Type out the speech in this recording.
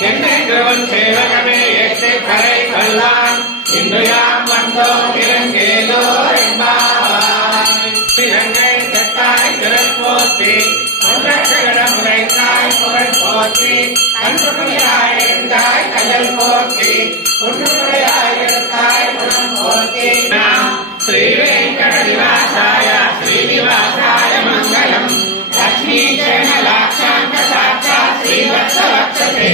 என்னென்றவன் சேவகமே எட்டு கரை கல்லான் இன்று யாம் வந்தோம் இறங்கேலோ என்பாவாய். இலங்கை செட்டாய் திரள் போற்றி ஒன்றகட முறைத்தாய் புகழ் போற்றி அன்புடையாய் இருந்தாய் கல்லல் போற்றி ஒன்றுடையாய் இருந்தாய் குணம் போற்றி. ஸ்ரீ வெங்கட நிவாசாய ஸ்ரீனிவாசாய மங்களம். லக்ஷ்மீ ஜெயமலாட்சாங்க சாட்சாத் ஸ்ரீவத்ச வக்ஷசே